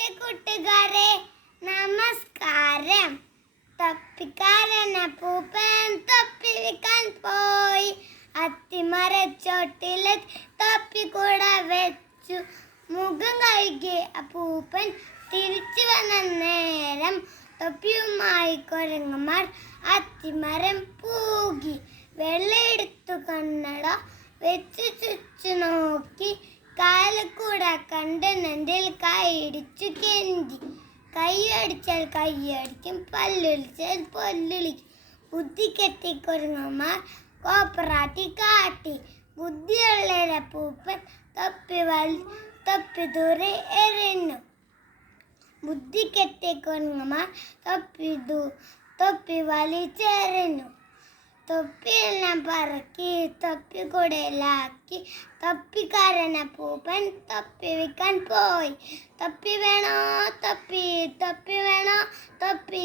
പ്രിയ കൂട്ടുകാരെ നമസ്കാരം. തൊപ്പിക്കാരൻ അപ്പൂപ്പൻ തൊപ്പി വിൽക്കാൻ പോയി. അത്തിമരച്ചോട്ടിലെ തൊപ്പി കൂടെ വെച്ചു. മുഖം കഴുകി അപ്പൂപ്പൻ തിരിച്ചു വന്ന നേരം തൊപ്പിയുമായി കുരങ്ങന്മാർ അത്തിമരം പൂകി. വെള്ളയെടുത്തു കണ്ണട വെച്ച് ചുച്ചു നോക്കി. കാലക്കൂടെ കണ്ട് നെഞ്ചിൽ കൈയിടിച്ചു കെഞ്ചി. കൈയടിച്ചാൽ കൈയടിക്കും, പല്ലൊലിച്ചാൽ പല്ലൊലിക്കും. ബുദ്ധി കെട്ടി കുരങ്ങന്മാർ കോപ്പറാട്ടി കാട്ടി. ബുദ്ധിയുള്ള പൂപ്പൻ തൊപ്പി ദൂരെ എറിഞ്ഞു. ബുദ്ധി കെട്ടി കുരങ്ങന്മാർ തൊപ്പി വലിച്ചെറിഞ്ഞു. തൊപ്പിയെല്ലാം പറക്കി തൊപ്പി കൂടയിലാക്കി. തൊപ്പിക്കാരൻ അപ്പൂപ്പൻ തൊപ്പി വിൽക്കാൻ പോയി. തൊപ്പി വേണോ തൊപ്പി, തൊപ്പി വേണോ തൊപ്പി,